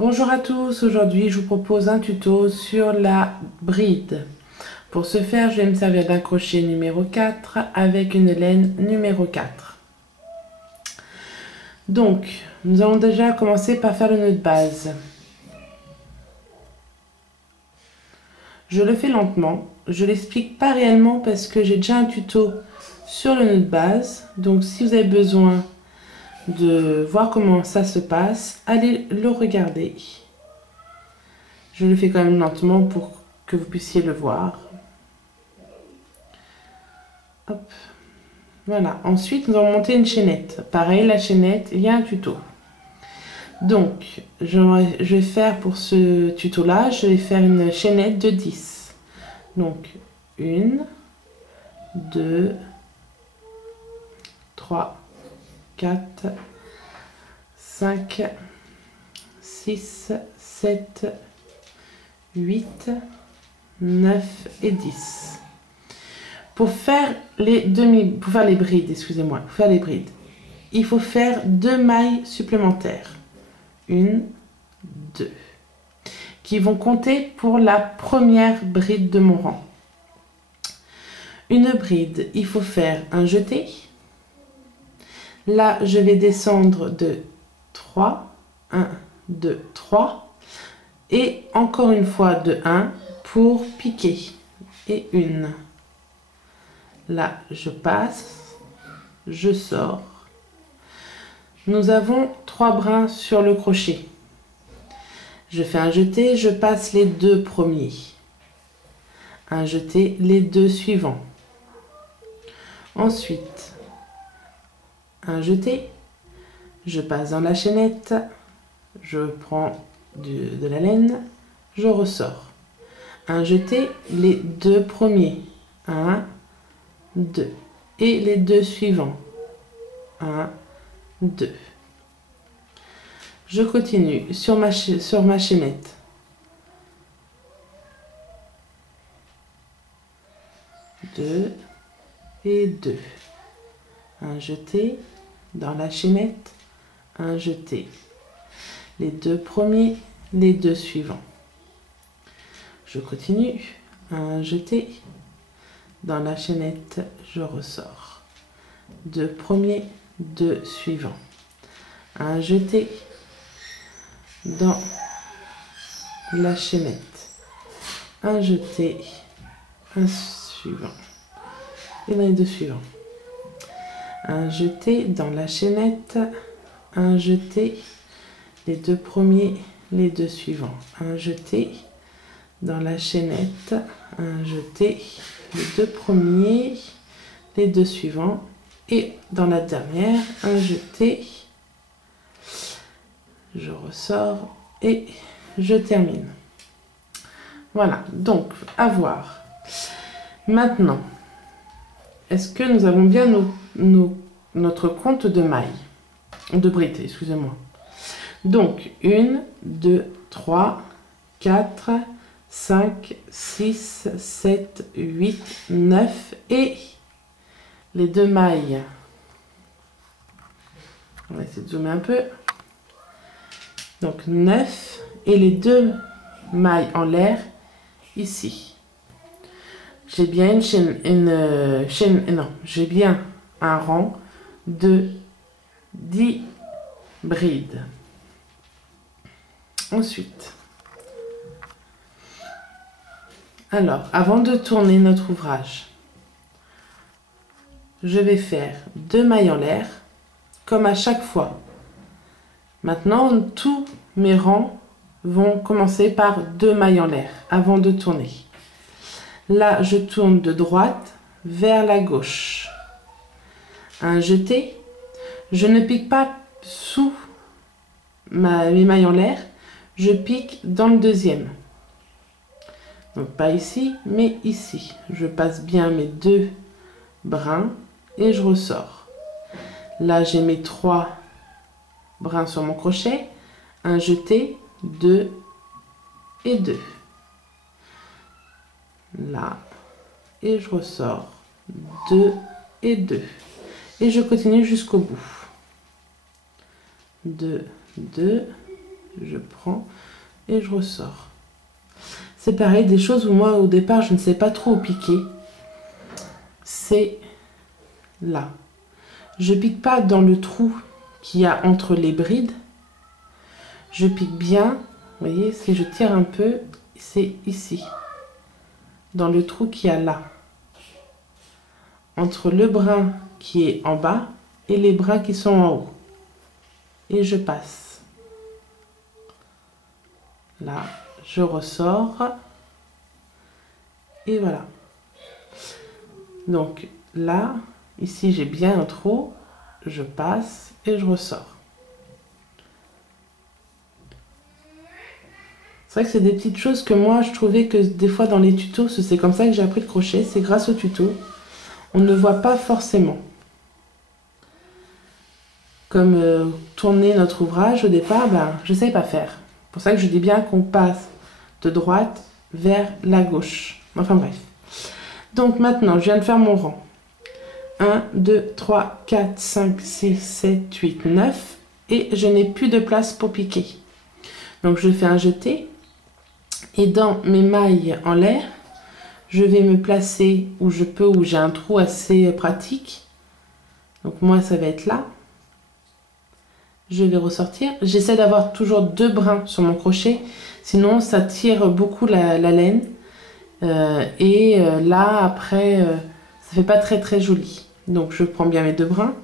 Bonjour à tous, aujourd'hui je vous propose un tuto sur la bride. Pour ce faire, je vais me servir d'un crochet numéro 4 avec une laine numéro 4. Donc, nous allons déjà commencer par faire le nœud de base. Je le fais lentement, je l'explique pas réellement parce que j'ai déjà un tuto sur le nœud de base. Donc si vous avez besoin de voir comment ça se passe, allez le regarder. Je le fais quand même lentement pour que vous puissiez le voir. Hop. Voilà. Ensuite, nous allons monter une chaînette. Pareil, la chaînette, il y a un tuto. Donc, je vais faire pour ce tuto-là, je vais faire une chaînette de 10. Donc, 1, 2, 3, 4, 5, 6, 7, 8, 9 et 10. Pour faire les brides, excusez-moi, pour faire les brides, il faut faire 2 mailles supplémentaires. 1, 2. Qui vont compter pour la première bride de mon rang. Une bride, il faut faire un jeté. Là, je vais descendre de 3. 1, 2, 3. Et encore une fois de 1 pour piquer. Et 1. Là, je passe, je sors. Nous avons 3 brins sur le crochet. Je fais un jeté, je passe les 2 premiers. Un jeté, les 2 suivants. Ensuite, un jeté, je passe dans la chaînette, je prends de la laine, je ressors. Un jeté, les 2 premiers. 1, 2. Et les 2 suivants. 1, 2. Je continue sur ma chaînette. Deux et 2. Un jeté dans la chaînette, un jeté. Les 2 premiers, les 2 suivants. Je continue, un jeté dans la chaînette, je ressors. 2 premiers, 2 suivants. Un jeté dans la chaînette, un jeté, un suivant et dans les 2 suivants. Un jeté dans la chaînette, un jeté, les 2 premiers, les 2 suivants. Un jeté dans la chaînette, un jeté, les 2 premiers, les 2 suivants. Et dans la dernière, un jeté, je ressors et je termine. Voilà, donc à voir. Maintenant, est-ce que nous avons bien notre compte de mailles, de brides, excusez-moi. Donc 1, 2, 3, 4, 5, 6, 7, 8, 9 et les 2 mailles. On va essayer de zoomer un peu. Donc 9 et les 2 mailles en l'air ici. J'ai bien j'ai bien un rang de 10 brides. Ensuite, alors avant de tourner notre ouvrage, je vais faire 2 mailles en l'air comme à chaque fois. Maintenant, tous mes rangs vont commencer par 2 mailles en l'air avant de tourner. Là, je tourne de droite vers la gauche. Un jeté. Je ne pique pas sous mes mailles en l'air, je pique dans le deuxième. Donc pas ici, mais ici. Je passe bien mes 2 brins et je ressors. Là, j'ai mes 3 brins sur mon crochet, un jeté, 2 et 2. Là, et je ressors, 2 et 2. Et je continue jusqu'au bout. 2, 2, je prends et je ressors. C'est pareil, des choses où moi au départ je ne sais pas trop où piquer. C'est là. Je pique pas dans le trou qu'il y a entre les brides. Je pique bien, vous voyez, si je tire un peu, c'est ici. Dans le trou qu'il y a là. Entre le brin qui est en bas et les brins qui sont en haut. Et je passe. Là, je ressors. Et voilà. Donc là, ici j'ai bien un trou. Je passe et je ressors. C'est vrai que c'est des petites choses que moi je trouvais que des fois dans les tutos, c'est comme ça que j'ai appris le crochet, c'est grâce aux tutos. On ne voit pas forcément. Comme tourner notre ouvrage au départ, je ne savais pas faire. C'est pour ça que je dis bien qu'on passe de droite vers la gauche. Enfin bref. Donc maintenant, je viens de faire mon rang. 1, 2, 3, 4, 5, 6, 7, 8, 9. Et je n'ai plus de place pour piquer. Donc je fais un jeté. Et dans mes mailles en l'air, je vais me placer où je peux, où j'ai un trou assez pratique. Donc moi, ça va être là. Je vais ressortir. J'essaie d'avoir toujours 2 brins sur mon crochet. Sinon, ça tire beaucoup la laine. Là, après, ça fait pas très joli. Donc, je prends bien mes 2 brins.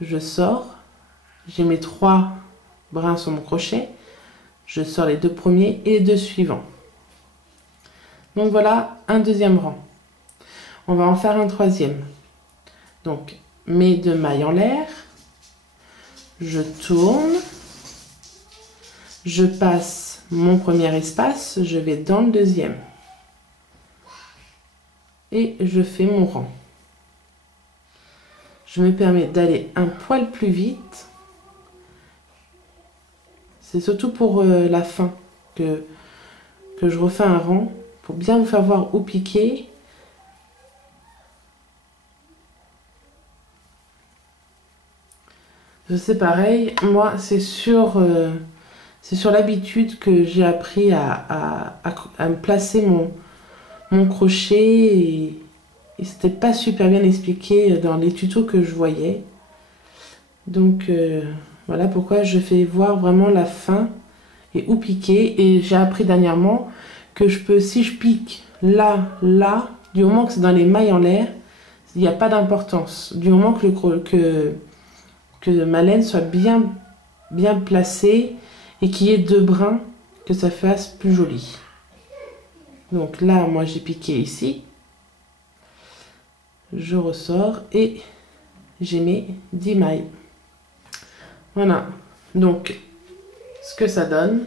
Je sors. J'ai mes 3 brins sur mon crochet. Je sors les 2 premiers et les 2 suivants. Donc voilà un deuxième rang. On va en faire un troisième. Donc mes 2 mailles en l'air. Je tourne. Je passe mon premier espace. Je vais dans le deuxième. Et je fais mon rang. Je me permets d'aller un poil plus vite. C'est surtout pour la fin que je refais un rang. Pour bien vous faire voir où piquer. C'est pareil, moi c'est sur l'habitude que j'ai appris à me placer mon crochet et c'était pas super bien expliqué dans les tutos que je voyais. Donc voilà pourquoi je fais voir vraiment la fin et où piquer. Et j'ai appris dernièrement que je peux, si je pique là, du moment que c'est dans les mailles en l'air, il n'y a pas d'importance. Du moment que ma laine soit bien placée et qu'il y ait 2 brins, que ça fasse plus joli. Donc là, moi j'ai piqué ici. Je ressors et j'ai mes 10 mailles. Voilà. Donc, ce que ça donne.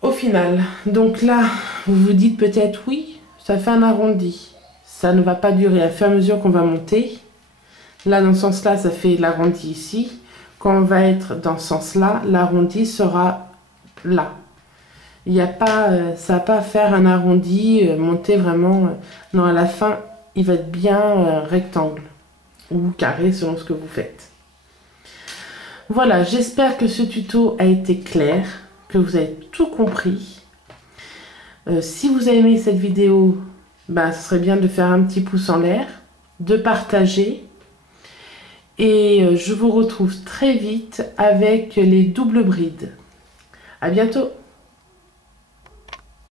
Au final, donc là, vous vous dites peut-être oui, ça fait un arrondi. Ça ne va pas durer à fur et à mesure qu'on va monter. Là, dans ce sens-là, ça fait l'arrondi ici. Quand on va être dans ce sens-là, l'arrondi sera là. Il n'y a pas, ça va pas faire un arrondi, monter vraiment. Non, à la fin, il va être bien rectangle ou carré selon ce que vous faites. Voilà, j'espère que ce tuto a été clair, que vous avez tout compris. Si vous avez aimé cette vidéo, ce serait bien de faire un petit pouce en l'air, de partager. Et je vous retrouve très vite avec les doubles brides. À bientôt!